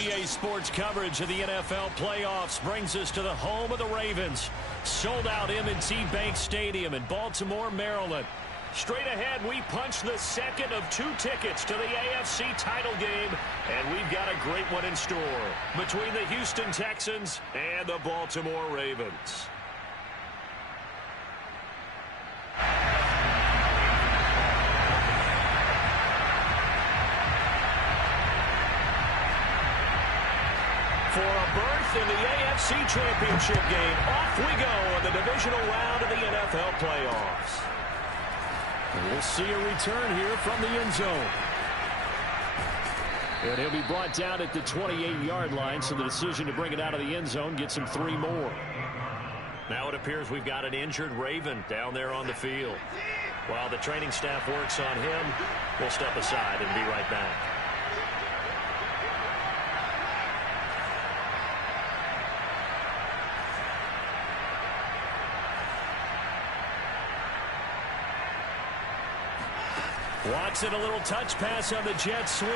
PA Sports coverage of the NFL playoffs brings us to the home of the Ravens. Sold out M&T Bank Stadium in Baltimore, Maryland. Straight ahead, we punch the second of 2 tickets to the AFC title game, and we've got a great one in store between the Houston Texans and the Baltimore Ravens. For a berth in the AFC Championship game, off we go in the divisional round of the NFL playoffs. And we'll see a return here from the end zone. And he'll be brought down at the 28-yard line, so the decision to bring it out of the end zone gets him 3 more. Now it appears we've got an injured Raven down there on the field. While the training staff works on him, we'll step aside and be right back. Watson, a little touch pass on the jet sweep.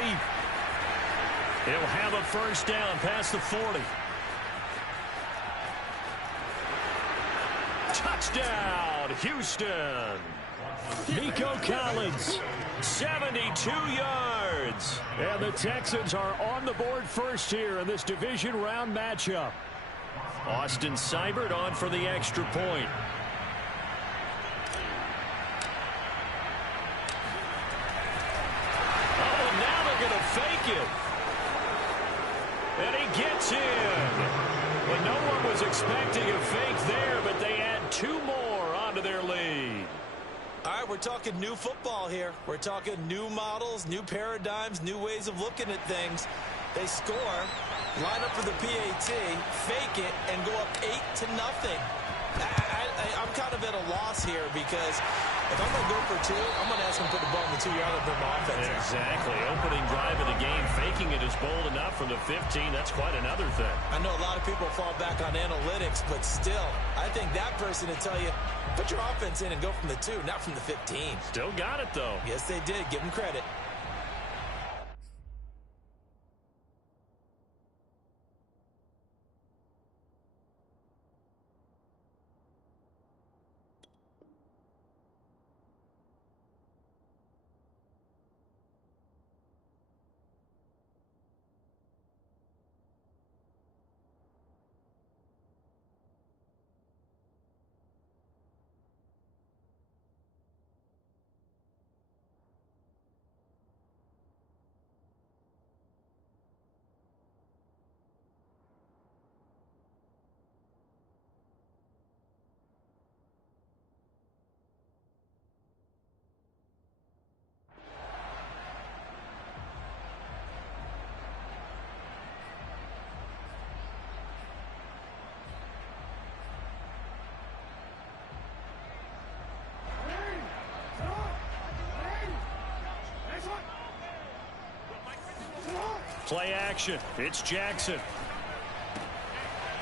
He'll have a first down past the 40. Touchdown, Houston. Nico Collins, 72 yards. And the Texans are on the board first here in this division round matchup. Austin Seibert on for the extra point. Fake it. And he gets in. But no one was expecting a fake there, but they add 2 more onto their lead. All right, we're talking new football here. We're talking new models, new paradigms, new ways of looking at things. They score, line up for the PAT, fake it, and go up 8-0. I'm kind of at a loss here because if I'm going to go for 2, I'm going to ask him to put the ball in the 2-yard line for my offense. Exactly. Opening drive of the game, faking it is bold enough from the 15. That's quite another thing. I know a lot of people fall back on analytics, but still, I think that person would tell you, put your offense in and go from the 2, not from the 15. Still got it, though. Yes, they did. Give them credit. Play action. It's Jackson.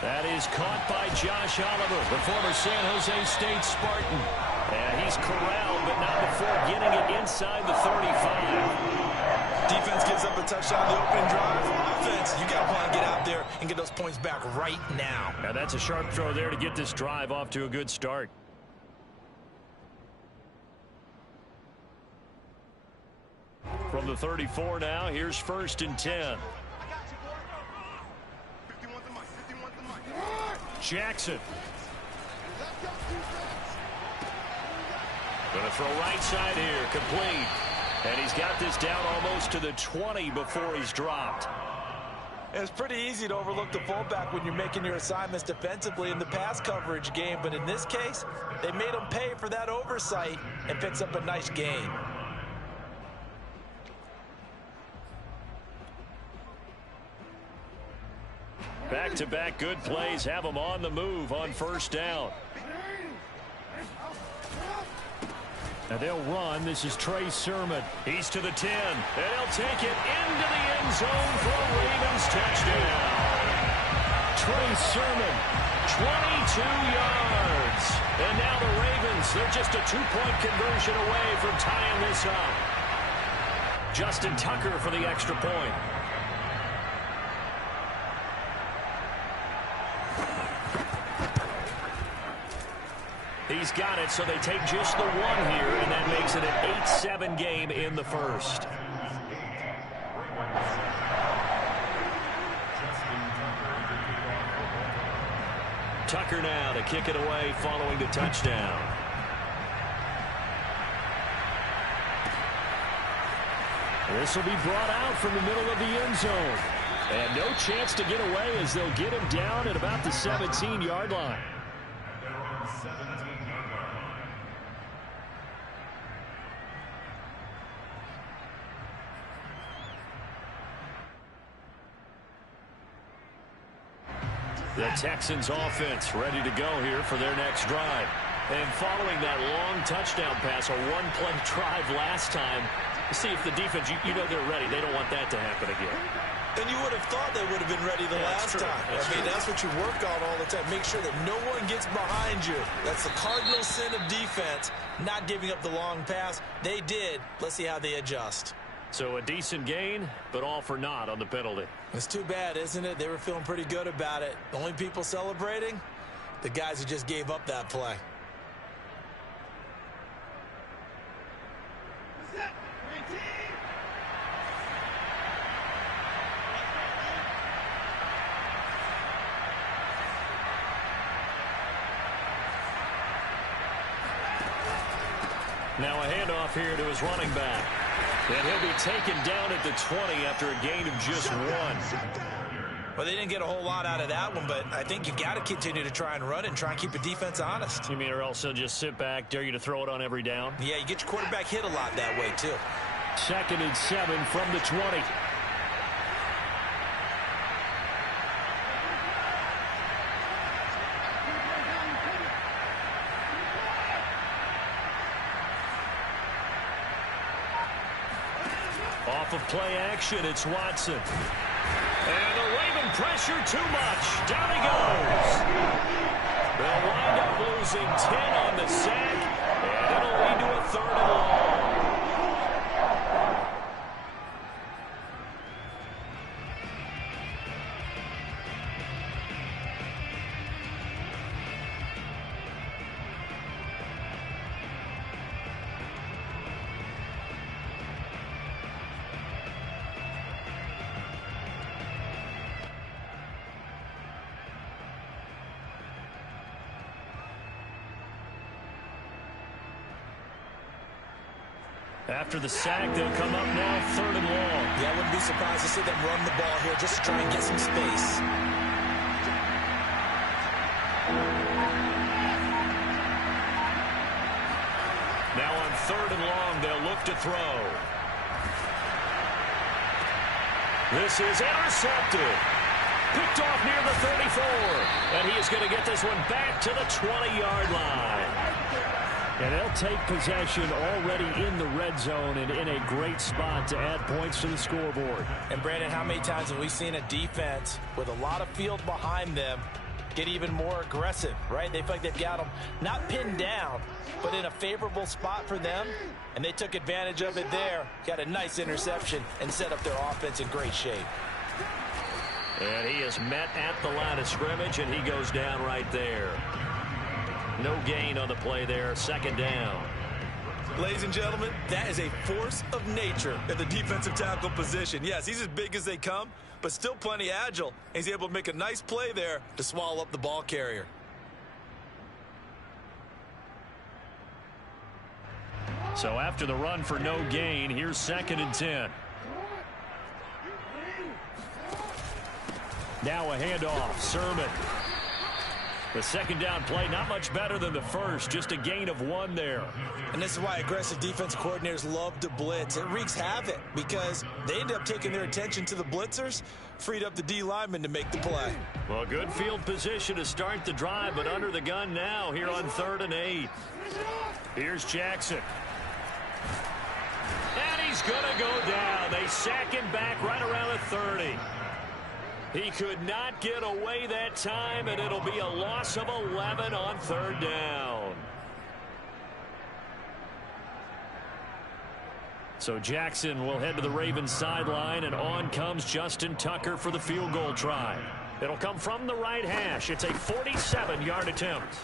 That is caught by Josh Oliver, the former San Jose State Spartan. And he's corralled, but not before getting it inside the 35. Defense gives up a touchdown the opening drive. Offense, you got to want to get out there and get those points back right now. Now that's a sharp throw there to get this drive off to a good start. From the 34 now, here's 1st and 10. Jackson. Going to throw right side here, complete. And he's got this down almost to the 20 before he's dropped. It's pretty easy to overlook the fullback when you're making your assignments defensively in the pass coverage game. But in this case, they made him pay for that oversight and picks up a nice gain. Back-to-back good plays have him on the move on 1st down. Now they'll run. This is Trey Sermon. He's to the 10. And he'll take it into the end zone for a Ravens touchdown. Trey Sermon, 22 yards. And now the Ravens, they're just a 2-point conversion away from tying this up. Justin Tucker for the extra point. He's got it, so they take just the one here, and that makes it an 8-7 game in the first. Tucker now to kick it away following the touchdown. This will be brought out from the middle of the end zone. And no chance to get away as they'll get him down at about the 17-yard line. The Texans offense ready to go here for their next drive. And following that long touchdown pass, a one-play drive last time, see if the defense, you know they're ready. They don't want that to happen again. And you would have thought they would have been ready the last time. That's what you work on all the time. Make sure that no one gets behind you. That's the cardinal sin of defense, not giving up the long pass. They did. Let's see how they adjust. So a decent gain, but all for naught on the penalty. It's too bad, isn't it? They were feeling pretty good about it. The only people celebrating, the guys who just gave up that play. Now a handoff here to his running back. And he'll be taken down at the 20 after a gain of just one. Well, they didn't get a whole lot out of that one, but I think you got to continue to try and run and try and keep the defense honest. You mean or else they'll just sit back, dare you to throw it on every down? Yeah, you get your quarterback hit a lot that way, too. 2nd and 7 from the 20. Off of play action, it's Watson. And the Raven pressure too much. Down he goes. They'll wind up losing 10 on the sack, and it'll lead to a 3rd and long. After the sack, they'll come up now 3rd and long. Yeah, I wouldn't be surprised to see them run the ball here just to try and get some space. Now on 3rd and long, they'll look to throw. This is intercepted. Picked off near the 34. And he is going to get this one back to the 20-yard line. And they'll take possession already in the red zone and in a great spot to add points to the scoreboard. And, Brandon, how many times have we seen a defense with a lot of field behind them get even more aggressive, right? They feel like they've got them not pinned down, but in a favorable spot for them, and they took advantage of it there, got a nice interception, and set up their offense in great shape. And he is met at the line of scrimmage, and he goes down right there. No gain on the play there, 2nd down. Ladies and gentlemen, that is a force of nature in the defensive tackle position. Yes, he's as big as they come, but still plenty agile. He's able to make a nice play there to swallow up the ball carrier. So after the run for no gain, here's 2nd and 10. Now a handoff, Sermon. The 2nd down play, not much better than the first, just a gain of 1 there. And this is why aggressive defensive coordinators love to blitz. It wreaks havoc because they end up taking their attention to the blitzers, freed up the D lineman to make the play. Well, good field position to start the drive, but under the gun now here on 3rd and 8. Here's Jackson. And he's going to go down. They sack him back right around the 30. He could not get away that time, and it'll be a loss of 11 on 3rd down. So Jackson will head to the Ravens sideline, and on comes Justin Tucker for the field goal try. It'll come from the right hash. It's a 47-yard attempt.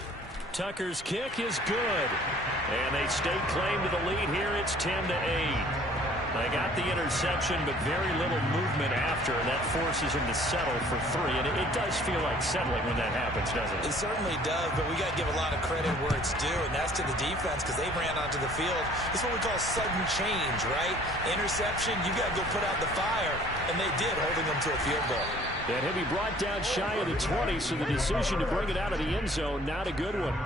Tucker's kick is good. And they stake claim to the lead here. It's 10-8. They got the interception, but very little movement after, and that forces them to settle for 3. And it does feel like settling when that happens, doesn't it? It certainly does, but we got to give a lot of credit where it's due, and that's to the defense because they ran onto the field. It's what we call sudden change, right? Interception, you got to go put out the fire, and they did, holding them to a field goal. And he'll be brought down shy of the 20, so the decision to bring it out of the end zone, not a good one.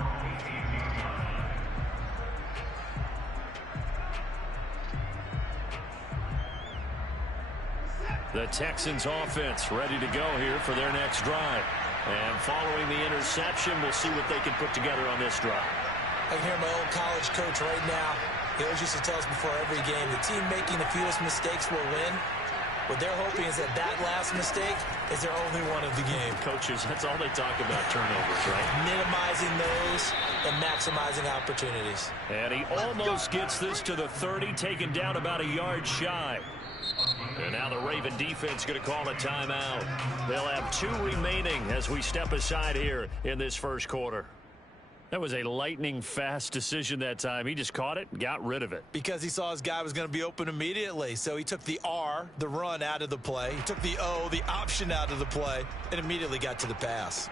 The Texans offense ready to go here for their next drive. And following the interception, we'll see what they can put together on this drive. I can hear my old college coach right now. He always used to tell us before every game, the team making the fewest mistakes will win. What they're hoping is that last mistake is their only one of the game. Coaches, that's all they talk about, turnovers, right? Minimizing those and maximizing opportunities. And he almost gets this to the 30, taken down about a yard shy. And now the Raven defense going to call a timeout. They'll have 2 remaining as we step aside here in this first quarter. That was a lightning-fast decision that time. He just caught it, got rid of it. Because he saw his guy was going to be open immediately. So he took the R, the run, out of the play. He took the O, the option, out of the play, and immediately got to the pass.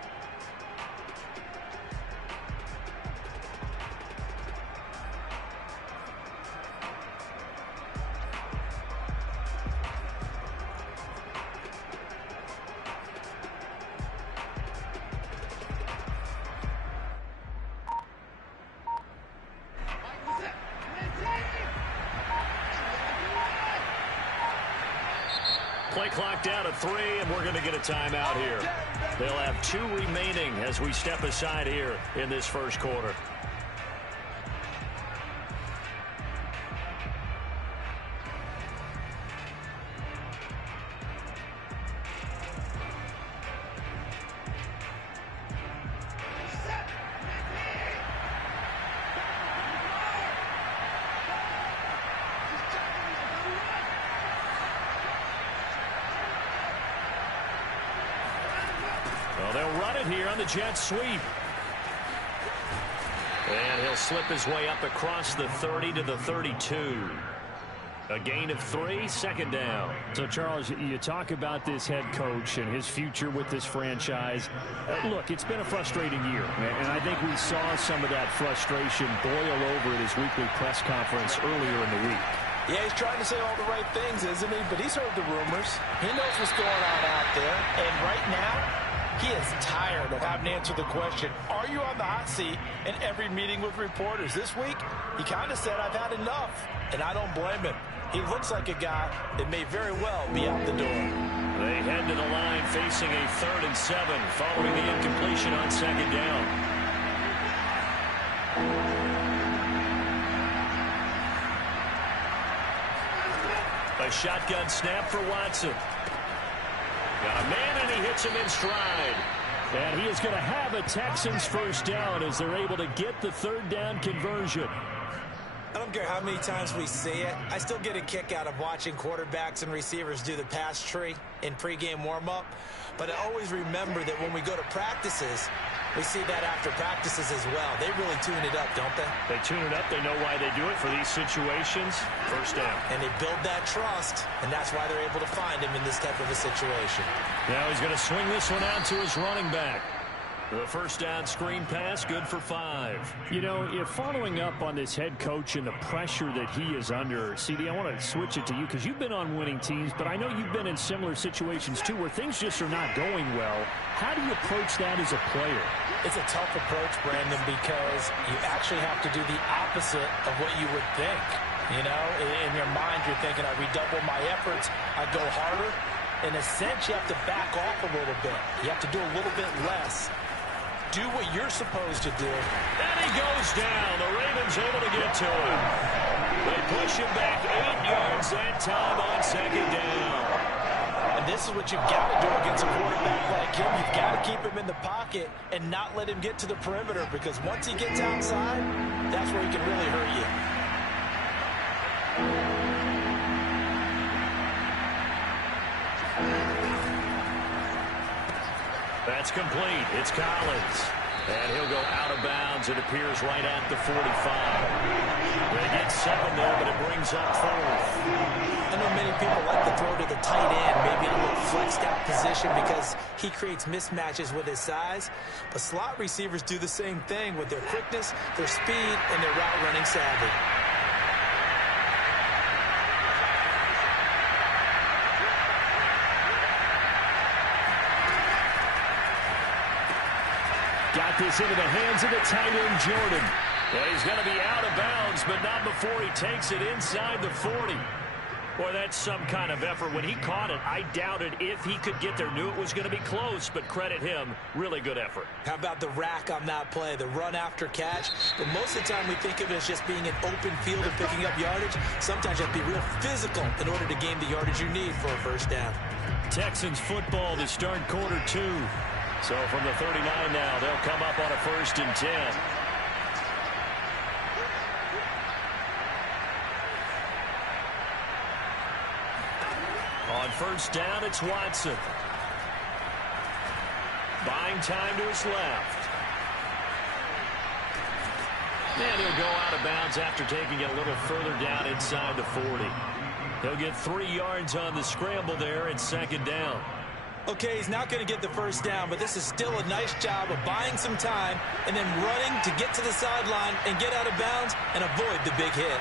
Play clock down to 3, and we're going to get a timeout here. They'll have 2 remaining as we step aside here in this first quarter. Well, they'll run it here on the jet sweep. And he'll slip his way up across the 30 to the 32. A gain of 3, second down. So, Charles, you talk about this head coach and his future with this franchise. Look, it's been a frustrating year, and I think we saw some of that frustration boil over at his weekly press conference earlier in the week. Yeah, he's trying to say all the right things, isn't he? But he's heard the rumors. He knows what's going on out there. And right now, he is tired of having to answer the question, are you on the hot seat in every meeting with reporters? This week, he kind of said, I've had enough, and I don't blame him. He looks like a guy that may very well be out the door. They head to the line facing a 3rd and 7 following the incompletion on second down. A shotgun snap for Watson. Got a man, and he hits him in stride. And he is going to have a Texans first down as they're able to get the 3rd down conversion. I don't care how many times we see it. I still get a kick out of watching quarterbacks and receivers do the pass tree in pregame warm-up. But I always remember that when we go to practices, we see that after practices as well. They really tune it up, don't they? They tune it up. They know why they do it for these situations. First down. And they build that trust, and that's why they're able to find him in this type of a situation. Now he's going to swing this one out to his running back. The first down screen pass, good for 5. You know, if following up on this head coach and the pressure that he is under, CD, I want to switch it to you because you've been on winning teams, but I know you've been in similar situations too where things just are not going well. How do you approach that as a player? It's a tough approach, Brandon, because you actually have to do the opposite of what you would think. You know, in your mind, you're thinking, I redouble my efforts, I go harder. In a sense, you have to back off a little bit. You have to do a little bit less. Do what you're supposed to do. And he goes down. The Ravens able to get to him. They push him back 8 yards that time on second down. And this is what you've got to do against a quarterback like him. You've got to keep him in the pocket and not let him get to the perimeter, because once he gets outside, that's where he can really hurt you. That's complete. It's Collins. And he'll go out of bounds. It appears right at the 45. They get 7 there, but it brings up 4th. I know many people like to throw to the tight end, maybe in a little flexed out position because he creates mismatches with his size. But slot receivers do the same thing with their quickness, their speed, and their route running savvy. Got this into the hands of the tight end, Jordan. Well, he's going to be out of bounds, but not before he takes it inside the 40. Boy, that's some kind of effort. When he caught it, I doubted if he could get there. Knew it was going to be close, but credit him. Really good effort. How about the rack on that play, the run after catch? But most of the time we think of it as just being an open field and picking up yardage. Sometimes you have to be real physical in order to gain the yardage you need for a first down. Texans football to start quarter 2. So from the 39 now, they'll come up on a 1st and 10. On 1st down, it's Watson. Buying time to his left. And he'll go out of bounds after taking it a little further down inside the 40. He'll get 3 yards on the scramble there at 2nd down. Okay, he's not going to get the first down, but this is still a nice job of buying some time and then running to get to the sideline and get out of bounds and avoid the big hit.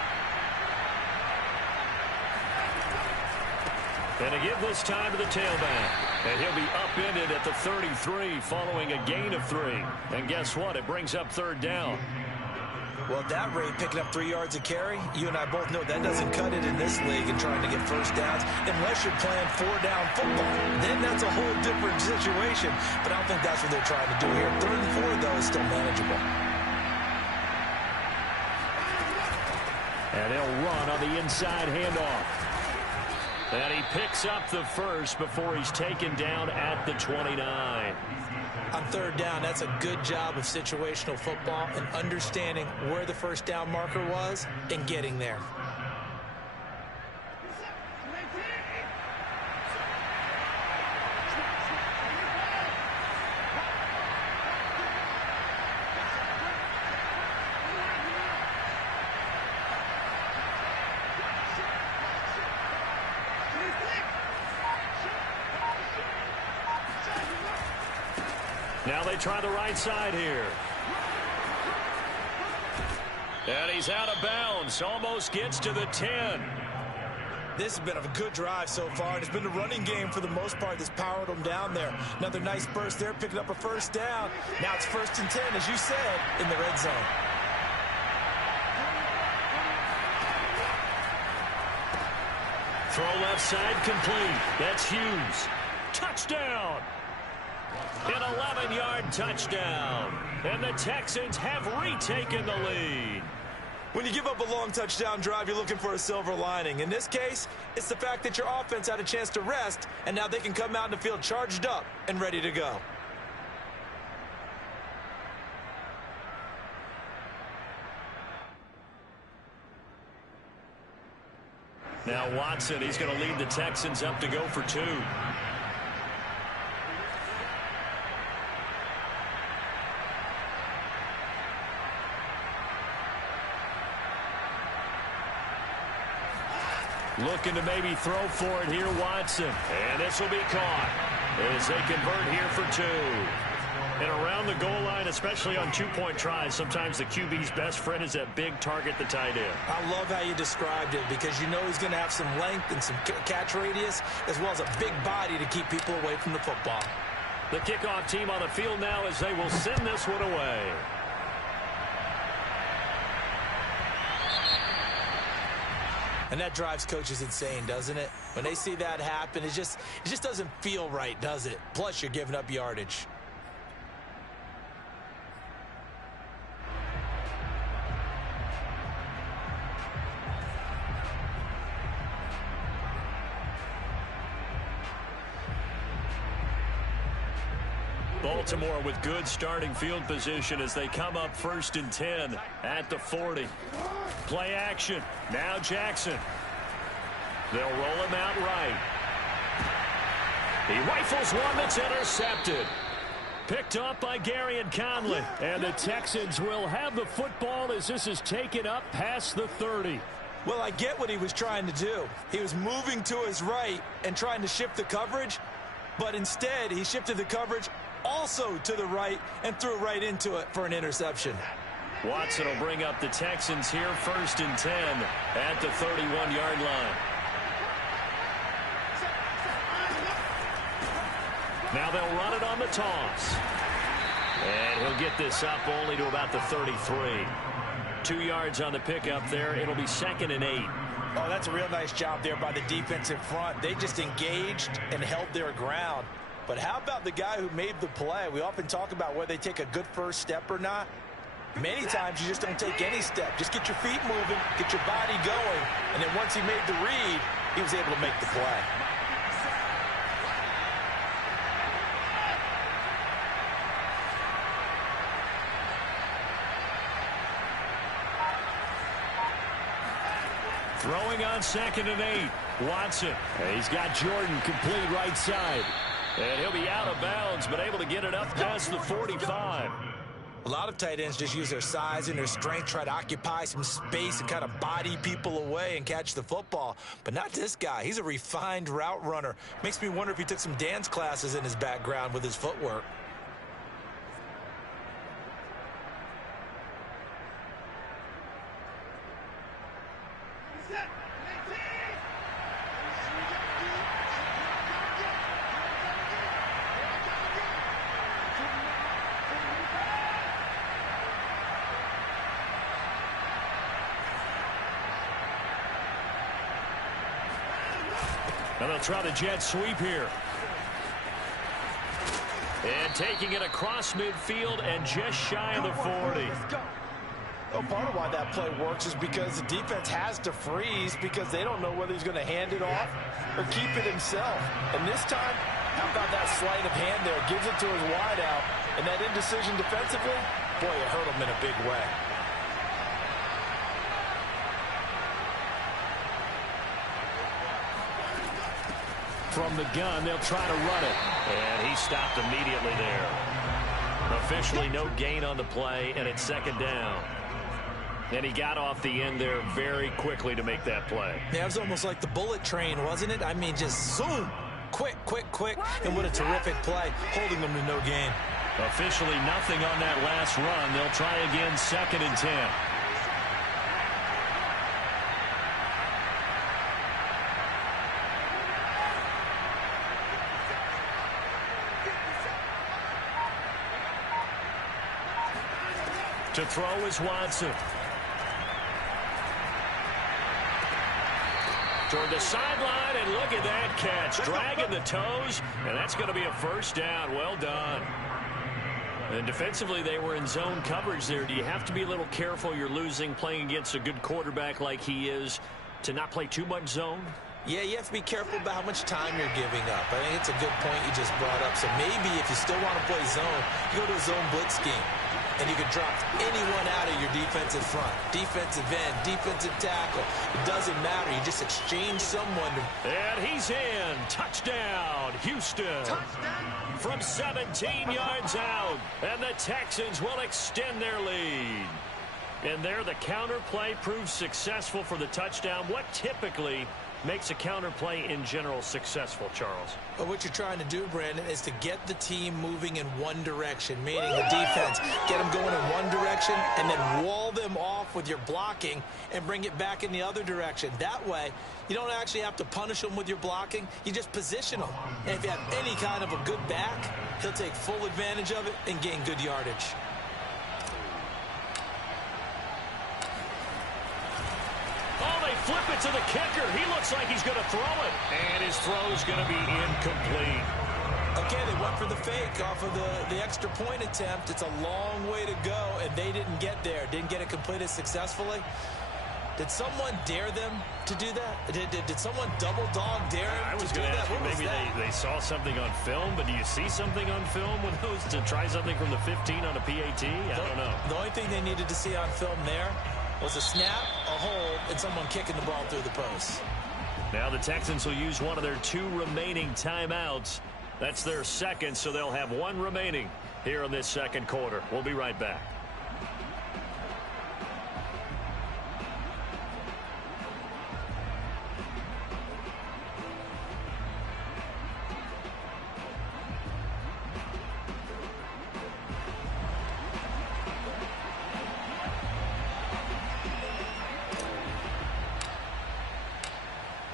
And to give this time to the tailback. And he'll be upended at the 33 following a gain of 3. And guess what? It brings up 3rd down. Well, at that rate, picking up 3 yards a carry, you and I both know that doesn't cut it in this league and trying to get first downs unless you're playing 4-down football. Then that's a whole different situation. But I don't think that's what they're trying to do here. 3rd and 4, though, is still manageable. And he'll run on the inside handoff. And he picks up the first before he's taken down at the 29. On 3rd down, that's a good job of situational football and understanding where the first down marker was and getting there. Now they try the right side here. And he's out of bounds. Almost gets to the 10. This has been a good drive so far. It's been a running game for the most part that's powered them down there. Another nice burst there, picking up a first down. Now it's 1st and 10, as you said, in the red zone. Throw left side complete. That's Hughes. Touchdown. An 11-yard touchdown. And the Texans have retaken the lead. When you give up a long touchdown drive, you're looking for a silver lining. In this case, it's the fact that your offense had a chance to rest, and now they can come out in the field charged up and ready to go. Now Watson, he's going to lead the Texans up to go for 2. Looking to maybe throw for it here, Watson. And this will be caught as they convert here for 2. And around the goal line, especially on 2-point tries, sometimes the QB's best friend is that big target, the tight end. I love how you described it because you know he's going to have some length and some catch radius as well as a big body to keep people away from the football. The kickoff team on the field now as they will send this one away. And that drives coaches insane, doesn't it? When they see that happen, it just doesn't feel right, does it? Plus, you're giving up yardage. Baltimore with good starting field position as they come up 1st and 10 at the 40. Play action. Now Jackson. They'll roll him out right. He rifles one that's intercepted. picked off by Gary and Conley. And the Texans will have the football as this is taken up past the 30. Well, I get what he was trying to do. He was moving to his right and trying to shift the coverage, but instead he shifted the coverage also to the right and threw right into it for an interception. Watson will bring up the Texans here 1st and 10 at the 31-yard line. Now they'll run it on the toss. And he'll get this up only to about the 33. 2 yards on the pickup there. It'll be 2nd and 8. Oh, that's a real nice job there by the defensive front. They just engaged and held their ground. But how about the guy who made the play? We often talk about whether they take a good first step or not. Many times you just don't take any step. Just get your feet moving, get your body going, and then once he made the read, he was able to make the play. Throwing on 2nd and 8. Watson. He's got Jordan complete right side. And he'll be out of bounds, but able to get it up past the 45. A lot of tight ends just use their size and their strength, try to occupy some space and kind of body people away and catch the football. But not this guy. He's a refined route runner. Makes me wonder if he took some dance classes in his background with his footwork. Now they'll try the jet sweep here. And taking it across midfield and just shy of the 40. Well, part of why that play works is because the defense has to freeze because they don't know whether he's going to hand it off or keep it himself. And this time, how about that sleight of hand there? Gives it to his wideout. And that indecision defensively, boy, it hurt him in a big way. From the gun, they'll try to run it. And he stopped immediately there. Officially no gain on the play, and it's 2nd down. And he got off the end there very quickly to make that play. Yeah, it was almost like the bullet train, wasn't it? I mean, just zoom. Quick, quick, quick. And what a terrific play, holding them to no gain. Officially nothing on that last run. They'll try again 2nd and 10. To throw is Watson. Toward the sideline, and look at that catch. Dragging the toes, and that's going to be a 1st down. Well done. And defensively, they were in zone coverage there. Do you have to be a little careful? You're losing, playing against a good quarterback like he is, to not play too much zone? Yeah, you have to be careful about how much time you're giving up. I think it's a good point you just brought up. So maybe if you still want to play zone, you go to a zone blitz scheme. And you can drop anyone out of your defensive front. Defensive end, defensive tackle. It doesn't matter. You just exchange someone. And he's in. Touchdown, Houston. Touchdown. From 17 yards out. And the Texans will extend their lead. And there the counter play proves successful for the touchdown. What typically makes a counter play in general successful, Charles? Well, what you're trying to do, Brandon, is to get the team moving in one direction, meaning the defense. Get them going in one direction and then wall them off with your blocking and bring it back in the other direction. That way, you don't actually have to punish them with your blocking. You just position them. And if you have any kind of a good back, he'll take full advantage of it and gain good yardage. Flip it to the kicker. He looks like he's going to throw it. And his throw is going to be incomplete. Okay, they went for the fake off of the extra point attempt. It's a long way to go, and they didn't get there. Didn't get it completed successfully. Did someone dare them to do that? Did someone double dog dare them I was to do going to that? ask you, maybe they saw something on film, but do you see something on film with those to try something from the 15 on a PAT? I don't know. The only thing they needed to see on film there was a snap, a hold, and someone kicking the ball through the post. Now the Texans will use one of their 2 remaining timeouts. That's their 2nd, so they'll have 1 remaining. here in this second quarter. We'll be right back.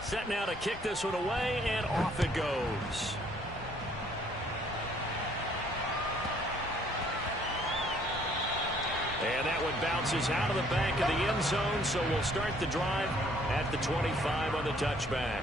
Set now to kick this one away, and off it goes. And that one bounces out of the back of the end zone, so we'll start the drive at the 25 on the touchback.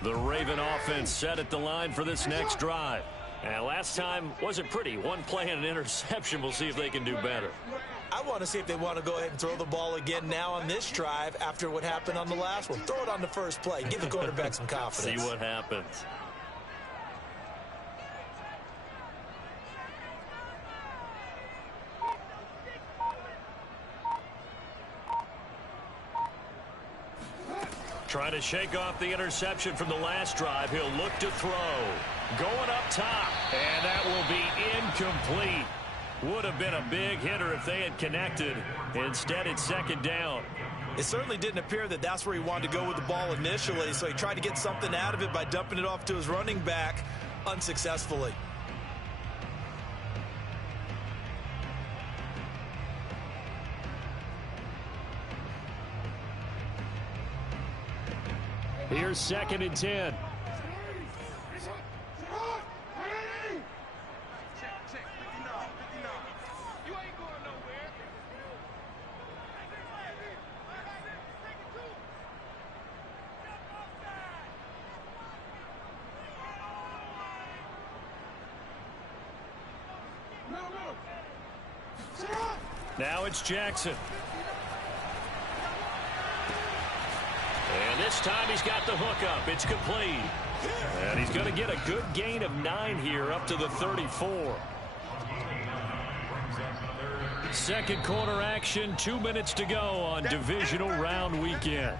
The Raven offense set at the line for this next drive. And last time wasn't pretty. One play and an interception. We'll see if they can do better. I want to see if they want to go ahead and throw the ball again now on this drive after what happened on the last one. Throw it on the first play. Give the quarterback some confidence. See what happens. Trying to shake off the interception from the last drive. He'll look to throw. Going up top. And that will be incomplete. Would have been a big hitter if they had connected. Instead, it's second down. It certainly didn't appear that that's where he wanted to go with the ball initially, so he tried to get something out of it by dumping it off to his running back unsuccessfully. Here's 2nd and 10. Now it's Jackson. And this time he's got the hookup. It's complete. And he's going to get a good gain of 9 here up to the 34. Second quarter action, 2 minutes to go on divisional round weekend.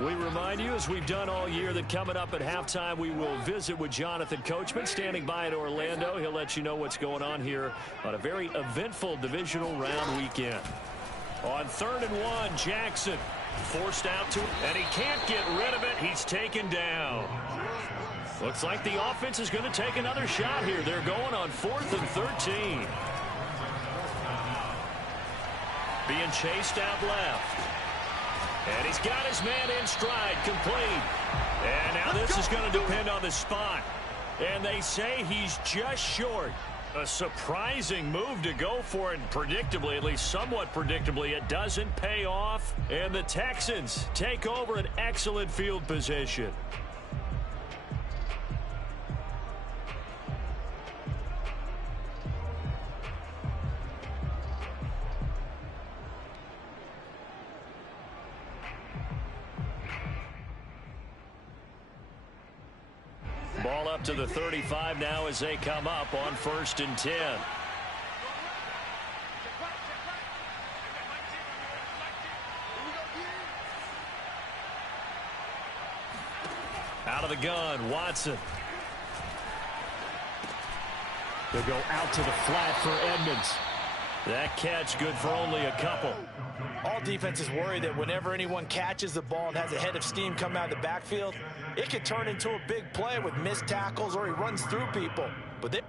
We remind you, as we've done all year, that coming up at halftime, we will visit with Jonathan Coachman, standing by in Orlando. He'll let you know what's going on here on a very eventful divisional round weekend. On 3rd and 1, Jackson forced out to him, and he can't get rid of it. He's taken down. Looks like the offense is going to take another shot here. They're going on 4th and 13. Being chased out left. And he's got his man in stride, complete. And now this is going to depend on the spot. And they say he's just short. A surprising move to go for it. Predictably, at least somewhat predictably, it doesn't pay off. And the Texans take over an excellent field position. Ball up to the 35 now as they come up on 1st and 10. Out of the gun, Watson. They'll go out to the flat for Edmonds. That catch good for only a couple. All defenses worry that whenever anyone catches the ball and has a head of steam come out of the backfield, it could turn into a big play with missed tackles or he runs through people. But they